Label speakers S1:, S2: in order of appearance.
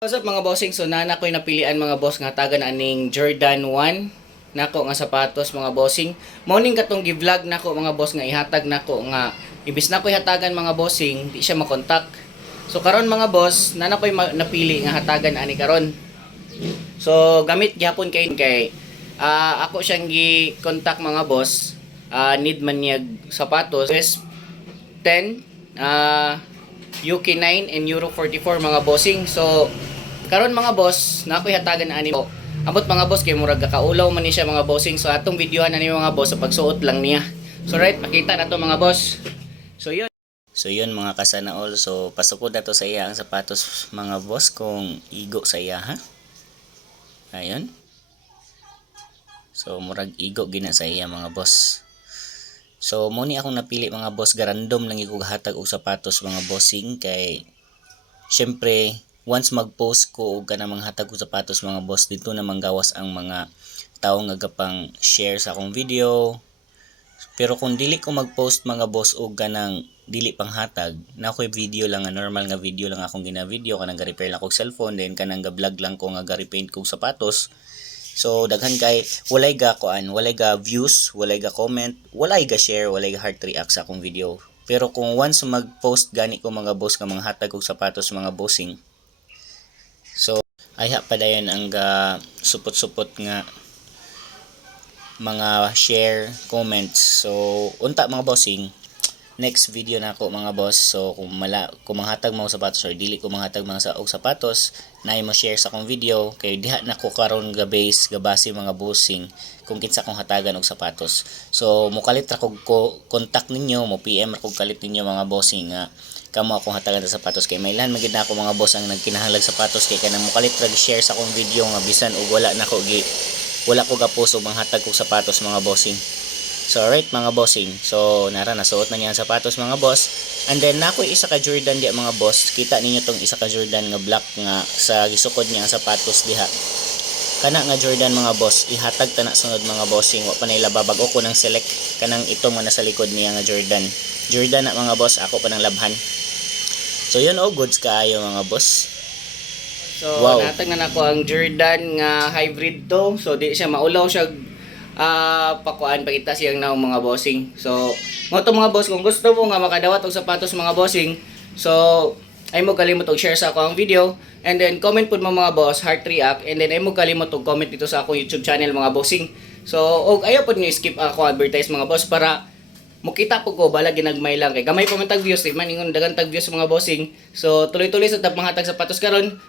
S1: What's up mga bossing? So nana ko'y napilian mga boss nga taga na aning Jordan 1 nako nga sapatos mga bossing. Morning katong gi-vlog nako mga boss nga ihatag nako nga ibis na ko'y hatagan mga bossing, di siya makontak. So karon mga boss, nana ma- napili nga hatagan ani karon. So gamit gyapon kay kay ah, ako siyang gi-contact mga boss. Ah, need man niya sapatos. US 10 ah UK9 and Euro 44 mga bossing. So karon mga boss, na ako'y hatagan na ani mo. Ambot mga boss kay murag kaulaw man ni siya mga bossing. So atong videohan na ni mga boss sa pagsuot lang niya. So right, makita na to mga boss. So yun. So yun mga kasana all. So pasukod na to sa iya ang sapatos mga boss kung igo sa iya ha. Ayun. So murag igo gina sa iya mga boss. So mo ni akong napili mga boss garandom lang iko hatag og sapatos mga bossing kay syempre once mag-post ko og kana mga hatag og sapatos mga boss dito na manggawas ang mga tao nga gapang share sa akong video. Pero kung dili ko mag-post mga boss og kanang dili pang hatag, na ako'y video lang nga normal nga video lang akong gina-video kanang ga-repair lang kog cellphone then kanang ga-vlog lang ko nga ga-repaint kog sapatos. So daghan kay walay ga kuan, walay ga views, walay ga comment, walay ga share, walay ga heart react sa akong video. Pero kung once mag-post gani ko mga boss nga mga hatag og sapatos mga bossing. So ay ha padayon ang ga supot-supot nga mga share, comments. So unta mga bossing, next video na ako mga boss. So kung mala kung manghatag mo sapatos or dili ko manghatag mga sa og sapatos, na mo share sa akong video kay diha na ko karon ga base ga base mga bossing kung kinsa kong hatagan og sapatos. So mukalit ra kog ko contact ninyo, mo PM ra kog kalit ninyo mga bossing nga kamo akong hatagan sa sapatos kay may lan magid na ako mga boss ang nagkinahanglag sapatos kay kanang mukalit ra share sa akong video nga bisan og wala na ko gi wala ko gapost og manghatag kog sapatos mga bossing. So alright mga bossing. So nara nasuot na niya ang sapatos mga boss. And then nako isa ka Jordan di mga boss. Kita ninyo tong isa ka Jordan nga black nga sa gisukod niya ang sapatos diha. Kana nga Jordan mga boss, ihatag ta na sunod mga bossing. Wa pa na ilababag ko nang select kanang ito mo nasa likod niya nga Jordan. Jordan na mga boss, ako pa nang labhan. So yun oh, goods kaayo mga boss. So,
S2: Wow.
S1: natag na nako ang Jordan nga hybrid to. So, di siya maulaw siya ah pakuan pakita siyang na mga bossing. So, mo to mga boss kung gusto mo nga makadawat og sapatos mga bossing. So, ay mo kalimot og share sa ako ang video and then comment pud mo mga boss heart react and then ay mo kalimot og comment dito sa akong YouTube channel mga bossing. So, og ayaw pud niyo skip ako advertise mga boss para mukita po ko bala ginagmay lang kay gamay pa man tag views di man ingon dagan tag views mga bossing so tuloy-tuloy sa tap mga hatag sapatos karon